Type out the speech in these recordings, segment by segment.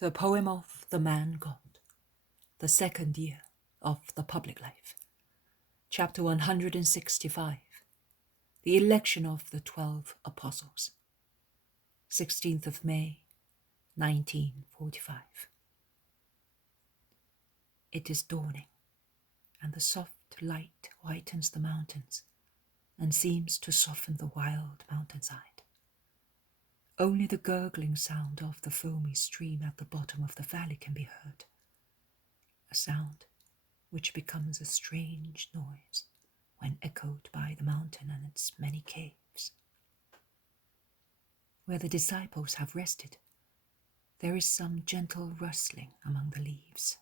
The poem of the man God, the second year of the public life. Chapter 165. The election of the 12 apostles. 16th of May, 1945. It is dawning, and the soft light whitens the mountains and seems to soften the wild mountainside. Only the gurgling sound of the foamy stream at the bottom of the valley can be heard, a sound which becomes a strange noise when echoed by the mountain and its many caves. Where the disciples have rested, there is some gentle rustling among the leaves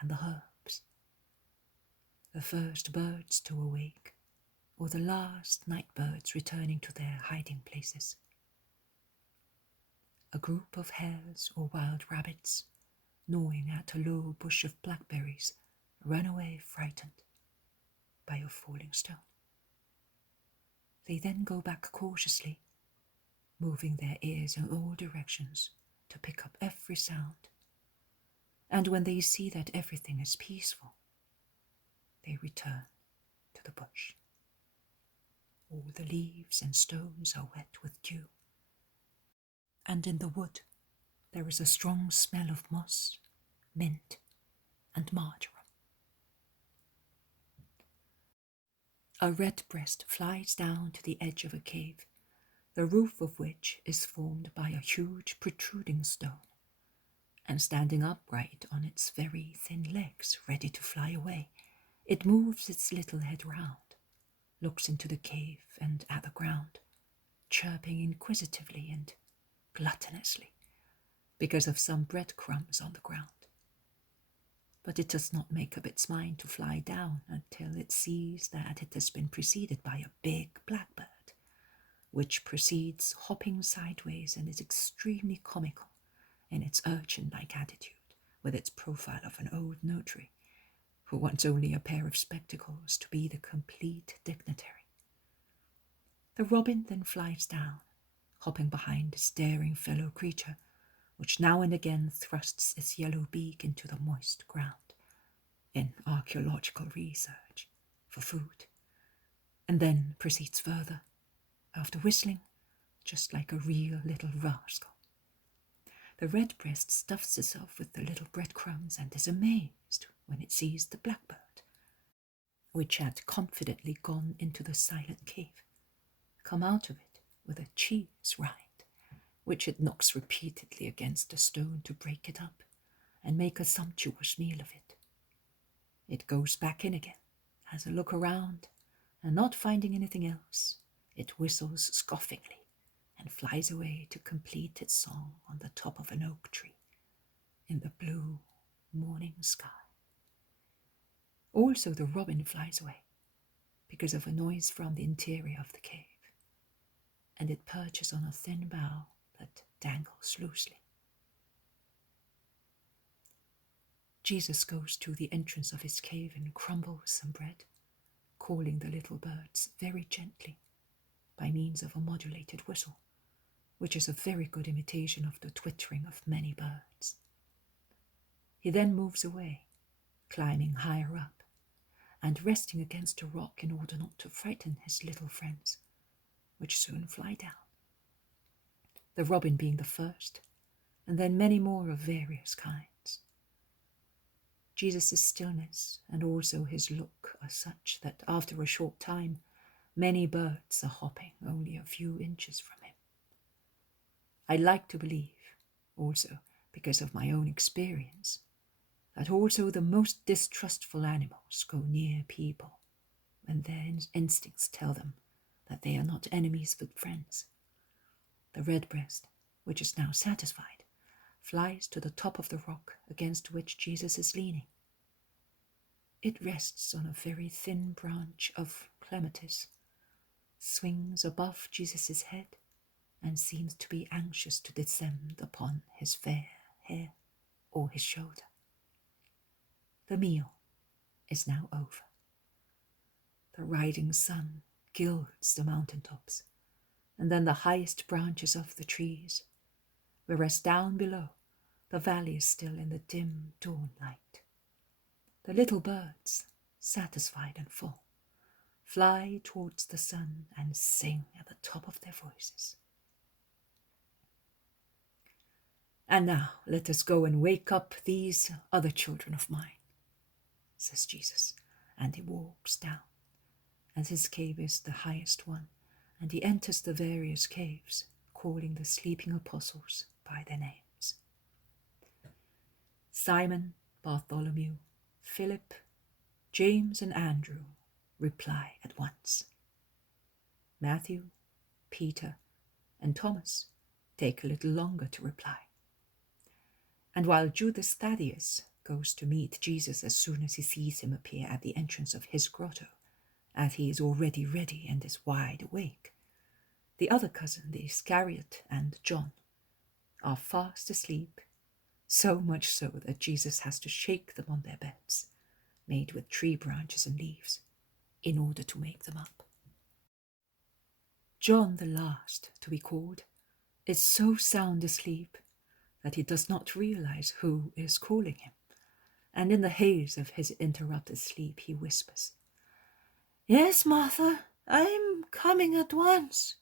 and the herbs. The first birds to awake, or the last night birds returning to their hiding places. A group of hares or wild rabbits, gnawing at a low bush of blackberries, run away frightened by a falling stone. They then go back cautiously, moving their ears in all directions to pick up every sound, and when they see that everything is peaceful, they return to the bush. All the leaves and stones are wet with dew, and in the wood there is a strong smell of moss, mint, and marjoram. A redbreast flies down to the edge of a cave, the roof of which is formed by a huge protruding stone, and standing upright on its very thin legs, ready to fly away, it moves its little head round, looks into the cave and at the ground, chirping inquisitively and gluttonously because of some breadcrumbs on the ground. But it does not make up its mind to fly down until it sees that it has been preceded by a big blackbird, which proceeds hopping sideways and is extremely comical in its urchin-like attitude, with its profile of an old notary, who wants only a pair of spectacles to be the complete dignitary. The robin then flies down, hopping behind its daring fellow creature, which now and again thrusts its yellow beak into the moist ground in archaeological research for food, and then proceeds further, after whistling just like a real little rascal. The redbreast stuffs itself with the little breadcrumbs and is amazed when it sees the blackbird, which had confidently gone into the silent cave, come out of it with a cheese rind, which it knocks repeatedly against a stone to break it up and make a sumptuous meal of it. It goes back in again, has a look around, and not finding anything else, it whistles scoffingly and flies away to complete its song on the top of an oak tree in the blue morning sky. Also the robin flies away because of a noise from the interior of the cave, and it perches on a thin bough that dangles loosely. Jesus goes to the entrance of his cave and crumbles some bread, calling the little birds very gently by means of a modulated whistle, which is a very good imitation of the twittering of many birds. He then moves away, climbing higher up, and resting against a rock in order not to frighten his little friends, which soon fly down. The robin being the first, and then many more of various kinds. Jesus' stillness and also his look are such that after a short time, many birds are hopping only a few inches from him. I like to believe, also because of my own experience, that also the most distrustful animals go near people when their instincts tell them that they are not enemies but friends. The redbreast, which is now satisfied, flies to the top of the rock against which Jesus is leaning. It rests on a very thin branch of clematis, swings above Jesus' head, and seems to be anxious to descend upon his fair hair or his shoulder. The meal is now over. The riding sun gilds the mountain tops, and then the highest branches of the trees, whereas down below The valley is still in the dim dawn light. The little birds, satisfied and full, fly towards the sun and sing at the top of their voices. And now let us go and wake up these other children of mine, says Jesus, and he walks down, as his cave is the highest one, and he enters the various caves, calling the sleeping apostles by their names. Simon, Bartholomew, Philip, James, and Andrew reply at once. Matthew, Peter, and Thomas take a little longer to reply. And while Judas Thaddeus goes to meet Jesus as soon as he sees him appear at the entrance of his grotto, as he is already ready and is wide awake, the other cousin, the Iscariot, and John are fast asleep, so much so that Jesus has to shake them on their beds, made with tree branches and leaves, in order to wake them up. John, the last to be called, is so sound asleep that he does not realize who is calling him, and in the haze of his interrupted sleep he whispers, "Yes, Martha, I'm coming at once."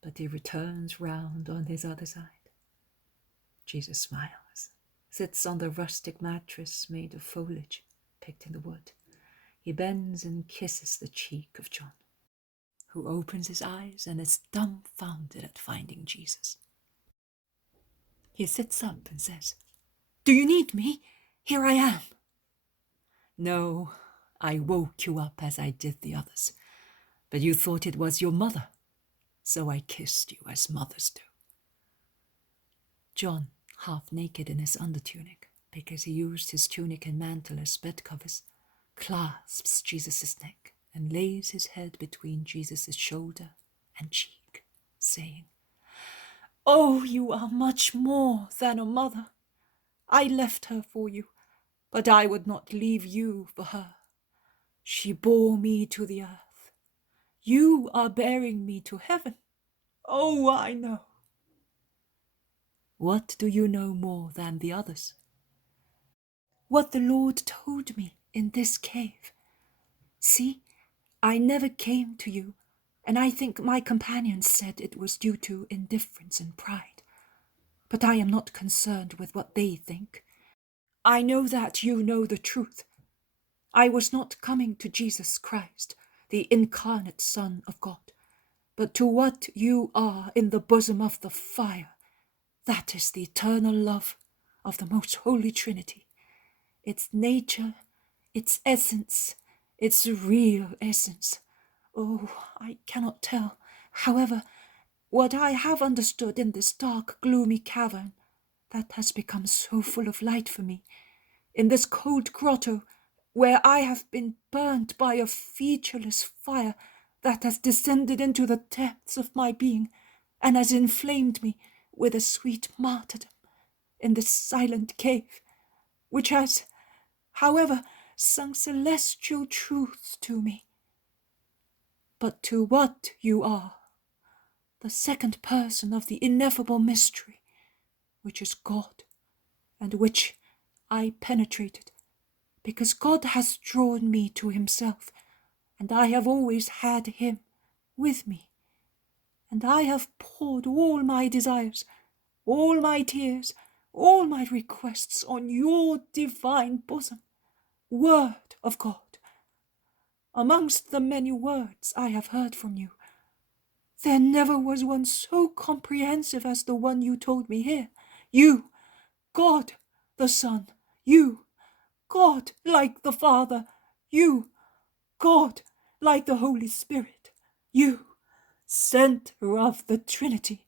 But he returns round on his other side. Jesus smiles, sits on the rustic mattress made of foliage picked in the wood. He bends and kisses the cheek of John, who opens his eyes and is dumbfounded at finding Jesus. He sits up and says, "Do you need me? Here I am." "No, I woke you up as I did the others, but you thought it was your mother, so I kissed you as mothers do." John, half naked in his undertunic, because he used his tunic and mantle as bed covers, clasps Jesus' neck and lays his head between Jesus' shoulder and cheek, saying, "Oh, you are much more than a mother. I left her for you, but I would not leave you for her. She bore me to the earth. You are bearing me to heaven. Oh, I know." "What do you know more than the others?" "What the Lord told me in this cave. See, I never came to you, and I think my companions said it was due to indifference and pride. But I am not concerned with what they think. I know that you know the truth. I was not coming to Jesus Christ, the incarnate Son of God, but to what you are in the bosom of the fire. That is the eternal love of the most holy Trinity. Its nature, its essence, its real essence. Oh, I cannot tell. However, what I have understood in this dark, gloomy cavern, that has become so full of light for me, in this cold grotto, where I have been burnt by a featureless fire that has descended into the depths of my being, and has inflamed me with a sweet martyrdom, in this silent cave, which has, however, sung celestial truths to me. But to what you are, the second person of the ineffable mystery, which is God, and which I penetrated, because God has drawn me to himself, and I have always had him with me, and I have poured all my desires, all my tears, all my requests on your divine bosom, Word of God. Amongst the many words I have heard from you, there never was one so comprehensive as the one you told me here. You, God the Son, you, God like the Father, you, God like the Holy Spirit, you, center of the Trinity.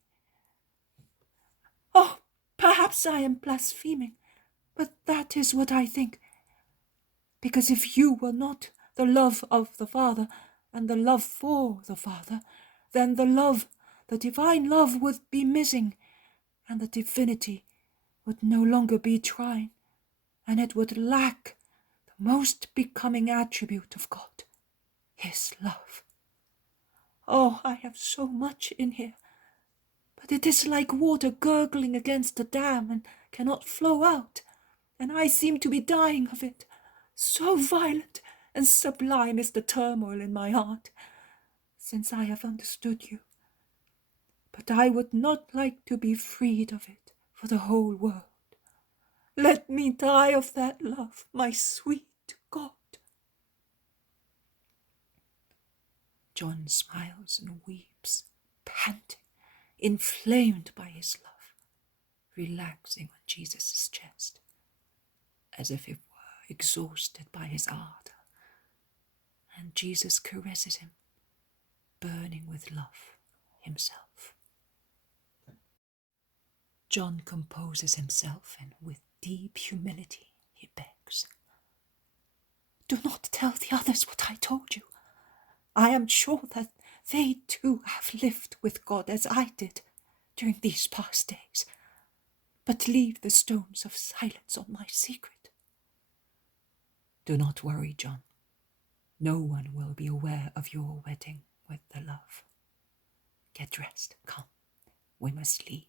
Oh, perhaps I am blaspheming, but that is what I think. Because if you were not the love of the Father and the love for the Father, then the divine love would be missing, and the divinity would no longer be trine, and it would lack the most becoming attribute of God, his love. Oh, I have so much in here, but it is like water gurgling against a dam and cannot flow out, and I seem to be dying of it. So violent and sublime is the turmoil in my heart, since I have understood you. But I would not like to be freed of it for the whole world. Let me die of that love, my sweet God. John smiles and weeps, panting, inflamed by his love, relaxing on Jesus' chest, as if it were exhausted by his ardor. And Jesus caresses him, burning with love himself. John composes himself, and with deep humility he begs, "Do not tell the others what I told you. I am sure that they too have lived with God as I did during these past days. But leave the stones of silence on my secret." "Do not worry, John. No one will be aware of your wedding with the love. Get dressed. Come, we must leave."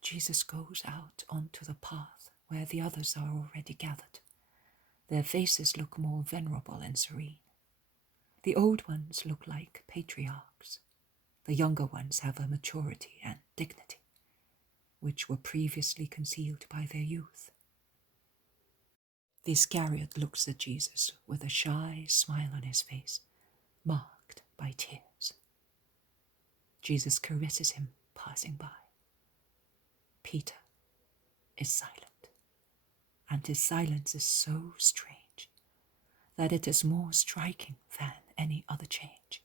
Jesus goes out onto the path where the others are already gathered. Their faces look more venerable and serene. The old ones look like patriarchs. The younger ones have a maturity and dignity, which were previously concealed by their youth. The Iscariot looks at Jesus with a shy smile on his face, marked by tears. Jesus caresses him, passing by. Peter is silent, and his silence is so strange that it is more striking than any other change.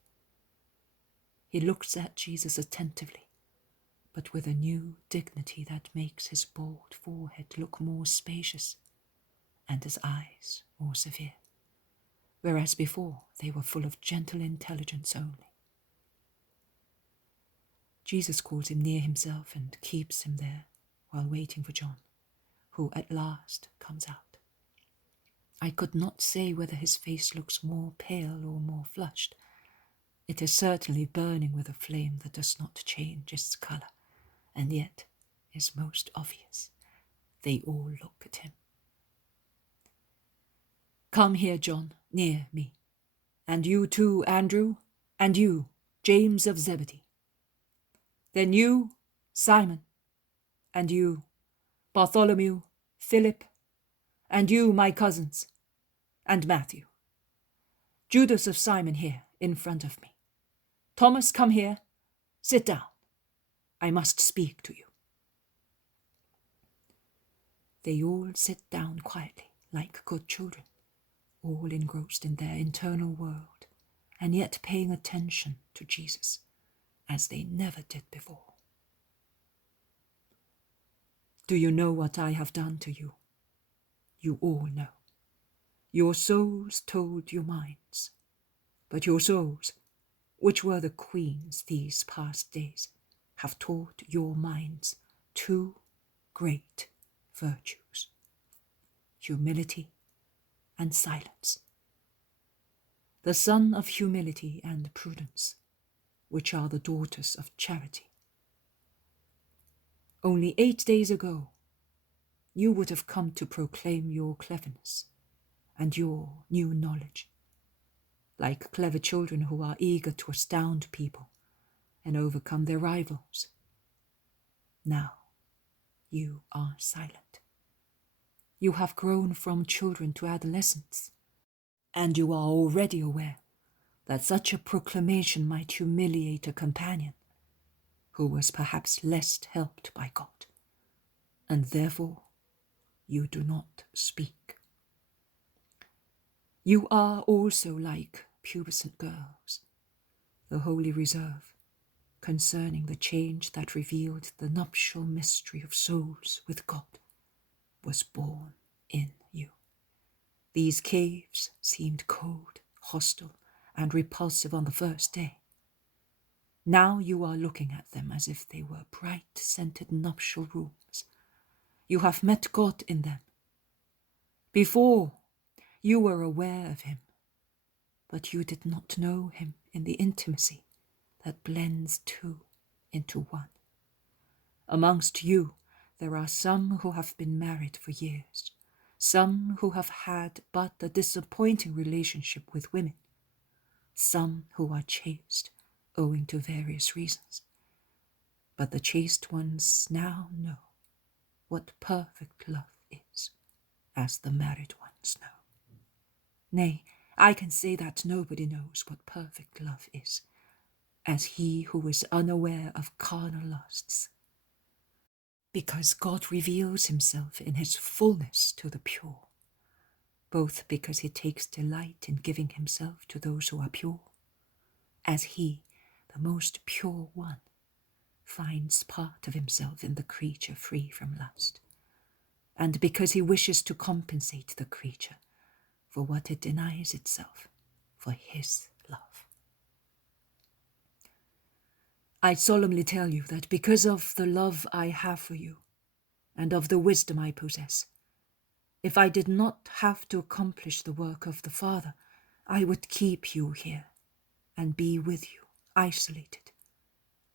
He looks at Jesus attentively, but with a new dignity that makes his bald forehead look more spacious and his eyes more severe, whereas before they were full of gentle intelligence only. Jesus calls him near himself and keeps him there while waiting for John, who at last comes out. I could not say whether his face looks more pale or more flushed. It is certainly burning with a flame that does not change its colour, and yet is most obvious. They all look at him. "Come here, John, near me. And you too, Andrew, and you, James of Zebedee. Then you, Simon, and you, Bartholomew, Philip, and you, my cousins, and Matthew. Judas of Simon here, in front of me. Thomas, come here. Sit down. I must speak to you." They all sit down quietly, like good children, all engrossed in their internal world, and yet paying attention to Jesus, as they never did before. "Do you know what I have done to you? You all know. Your souls told your minds, but your souls, which were the queens these past days, have taught your minds two great virtues: humility and silence. The son of humility and prudence, which are the daughters of charity. Only 8 days ago, you would have come to proclaim your cleverness and your new knowledge, like clever children who are eager to astound people and overcome their rivals. Now, you are silent. You have grown from children to adolescents, and you are already aware that such a proclamation might humiliate a companion who was perhaps less helped by God, and therefore you do not speak. You are also like pubescent girls. The holy reserve concerning the change that revealed the nuptial mystery of souls with God was born in you. These caves seemed cold, hostile, and repulsive on the first day. Now you are looking at them as if they were bright-scented nuptial rooms. You have met God in them. Before, you were aware of him, but you did not know him in the intimacy that blends two into one. Amongst you, there are some who have been married for years, some who have had but a disappointing relationship with women, some who are chaste owing to various reasons. But the chaste ones now know what perfect love is, as the married ones know. Nay, I can say that nobody knows what perfect love is, as he who is unaware of carnal lusts. Because God reveals himself in his fullness to the pure, both because he takes delight in giving himself to those who are pure, as he, the most pure one, finds part of himself in the creature free from lust, and because he wishes to compensate the creature for what it denies itself for his love. I solemnly tell you that because of the love I have for you, and of the wisdom I possess, if I did not have to accomplish the work of the Father, I would keep you here and be with you, isolated,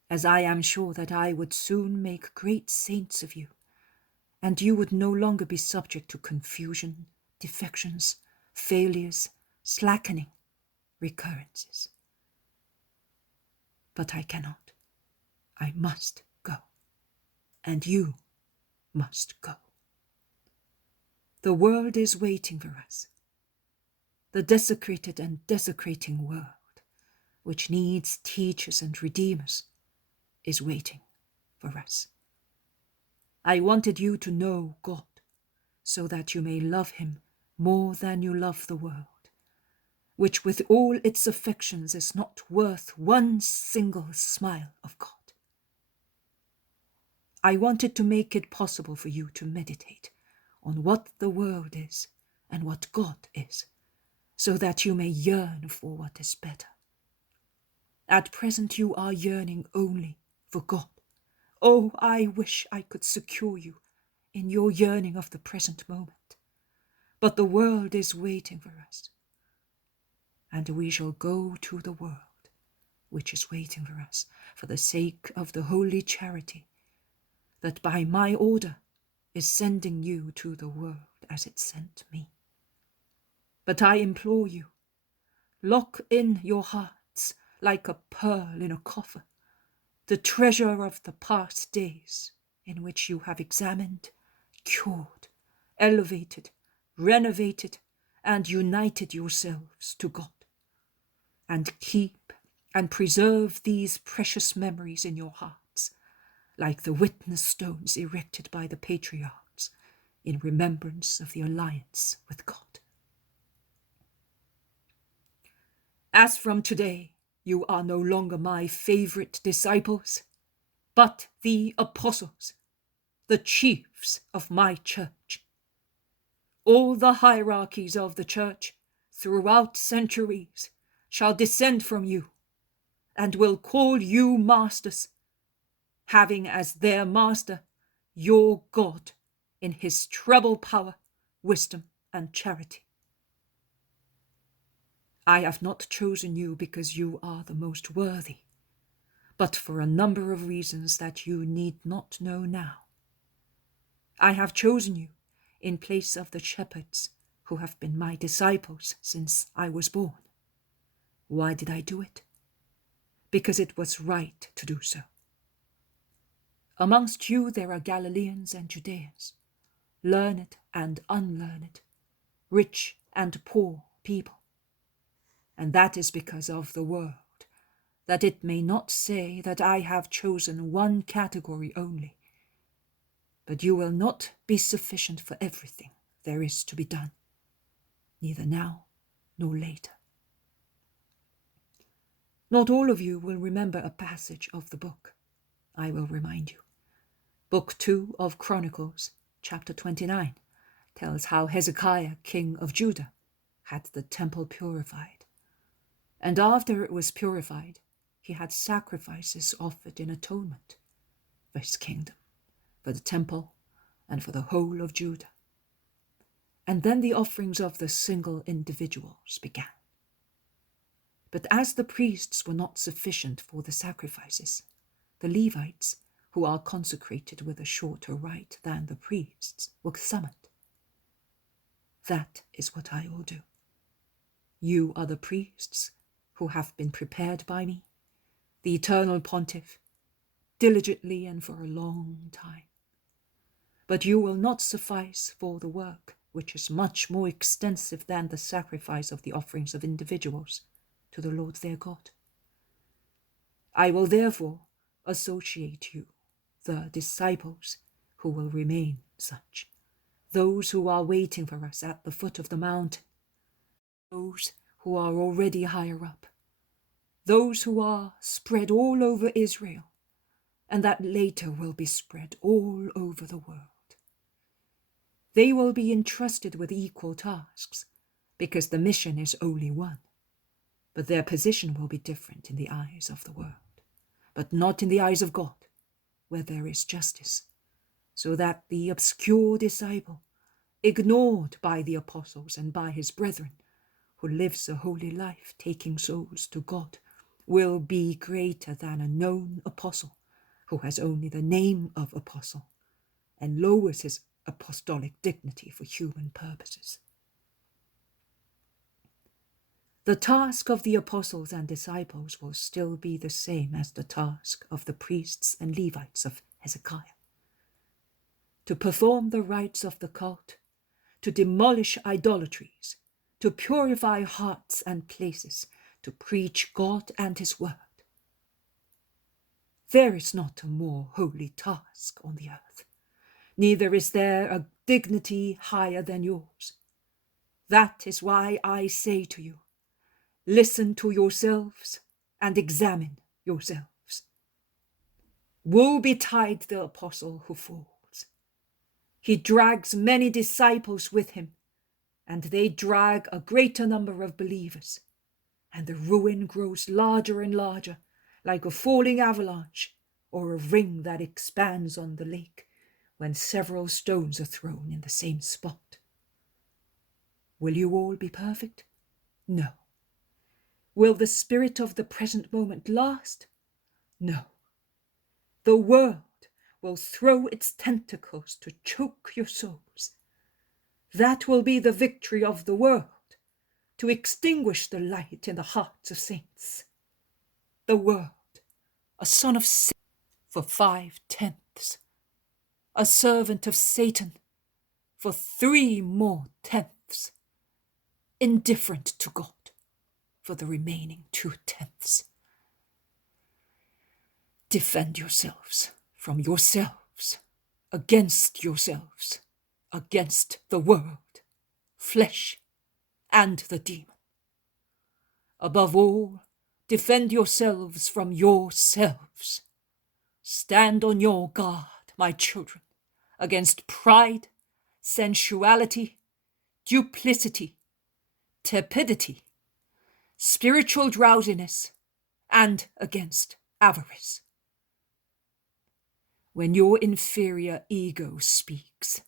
as I am sure that I would soon make great saints of you, and you would no longer be subject to confusion, defections, failures, slackening, recurrences. But I cannot. I must go, and you must go. The world is waiting for us. The desecrated and desecrating world, which needs teachers and redeemers, is waiting for us. I wanted you to know God, so that you may love him more than you love the world, which with all its affections is not worth one single smile of God. I wanted to make it possible for you to meditate on what the world is and what God is, so that you may yearn for what is better. At present you are yearning only for God. Oh, I wish I could secure you in your yearning of the present moment. But the world is waiting for us, and we shall go to the world which is waiting for us for the sake of the holy charity that by my order is sending you to the world as it sent me. But I implore you, lock in your hearts like a pearl in a coffer, the treasure of the past days in which you have examined, cured, elevated, renovated, and united yourselves to God. And keep and preserve these precious memories in your hearts, like the witness stones erected by the patriarchs in remembrance of the alliance with God. As from today, you are no longer my favorite disciples, but the apostles, the chiefs of my church. All the hierarchies of the church throughout centuries shall descend from you and will call you masters, having as their master your God in his treble power, wisdom, and charity. I have not chosen you because you are the most worthy, but for a number of reasons that you need not know now. I have chosen you in place of the shepherds who have been my disciples since I was born. Why did I do it? Because it was right to do so. Amongst you there are Galileans and Judeans, learned and unlearned, rich and poor people. And that is because of the world, that it may not say that I have chosen one category only. But you will not be sufficient for everything there is to be done, neither now nor later. Not all of you will remember a passage of the book. I will remind you. Book 2 of Chronicles, chapter 29, tells how Hezekiah, king of Judah, had the temple purified. And after it was purified, he had sacrifices offered in atonement for his kingdom, for the temple, and for the whole of Judah. And then the offerings of the single individuals began. But as the priests were not sufficient for the sacrifices, the Levites, who are consecrated with a shorter rite than the priests, were summoned. That is what I will do. You are the priests who have been prepared by me, the eternal pontiff, diligently and for a long time. But you will not suffice for the work, which is much more extensive than the sacrifice of the offerings of individuals to the Lord their God. I will therefore associate you, the disciples who will remain such, those who are waiting for us at the foot of the mountain, those who are already higher up, those who are spread all over Israel, and that later will be spread all over the world. They will be entrusted with equal tasks, because the mission is only one, but their position will be different in the eyes of the world, but not in the eyes of God, where there is justice, so that the obscure disciple, ignored by the apostles and by his brethren, who lives a holy life taking souls to God, will be greater than a known apostle who has only the name of apostle and lowers his apostolic dignity for human purposes. The task of the apostles and disciples will still be the same as the task of the priests and Levites of Hezekiah: to perform the rites of the cult, to demolish idolatries, to purify hearts and places, to preach God and his word. There is not a more holy task on the earth, neither is there a dignity higher than yours. That is why I say to you, listen to yourselves and examine yourselves. Woe betide the apostle who falls. He drags many disciples with him, and they drag a greater number of believers, and the ruin grows larger and larger, like a falling avalanche or a ring that expands on the lake when several stones are thrown in the same spot. Will you all be perfect? No. Will the spirit of the present moment last? No. The world will throw its tentacles to choke your souls. That will be the victory of the world, to extinguish the light in the hearts of saints. The world, a son of sin for 5/10, a servant of Satan for 3 more tenths, indifferent to God for the remaining 2/10. Defend yourselves from yourselves, against yourselves, against the world, flesh, and the demon. Above all, defend yourselves from yourselves. Stand on your guard, my children, against pride, sensuality, duplicity, tepidity, spiritual drowsiness, and against avarice. When your inferior ego speaks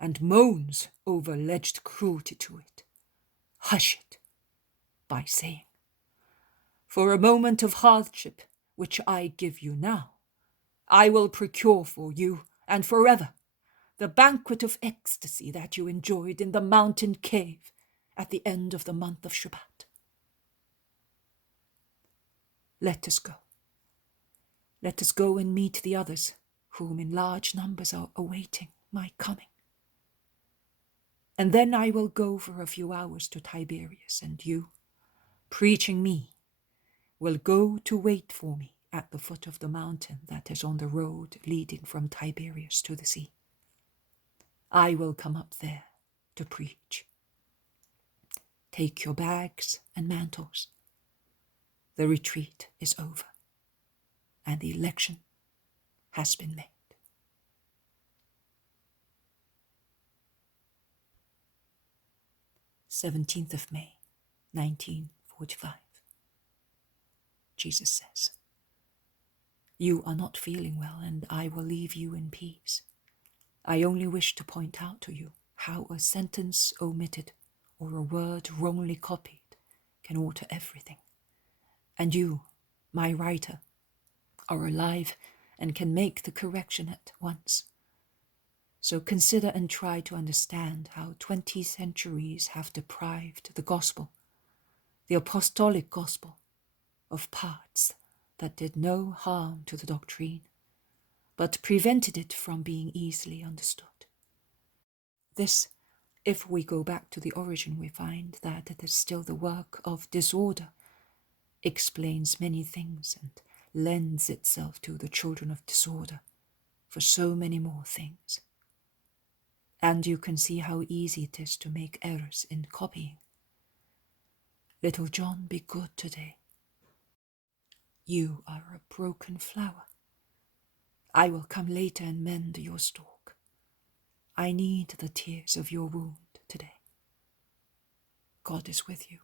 and moans over alleged cruelty to it, hush it by saying, for a moment of hardship which I give you now, I will procure for you and forever the banquet of ecstasy that you enjoyed in the mountain cave at the end of the month of Shabbat. Let us go. Let us go and meet the others, whom in large numbers are awaiting my coming. And then I will go for a few hours to Tiberias, and you, preaching me, will go to wait for me at the foot of the mountain that is on the road leading from Tiberias to the sea. I will come up there to preach. Take your bags and mantles. The retreat is over, and the election has been made. May 17th, 1945. Jesus says, "You are not feeling well, and I will leave you in peace. I only wish to point out to you how a sentence omitted or a word wrongly copied can alter everything. And you, my writer, are alive and can make the correction at once. So consider and try to understand how 20 centuries have deprived the gospel, the apostolic gospel, of parts that did no harm to the doctrine, but prevented it from being easily understood. This, if we go back to the origin, we find that it is still the work of disorder, explains many things and lends itself to the children of disorder for so many more things. And you can see how easy it is to make errors in copying. Little John, be good today. You are a broken flower. I will come later and mend your stalk. I need the tears of your wound today. God is with you.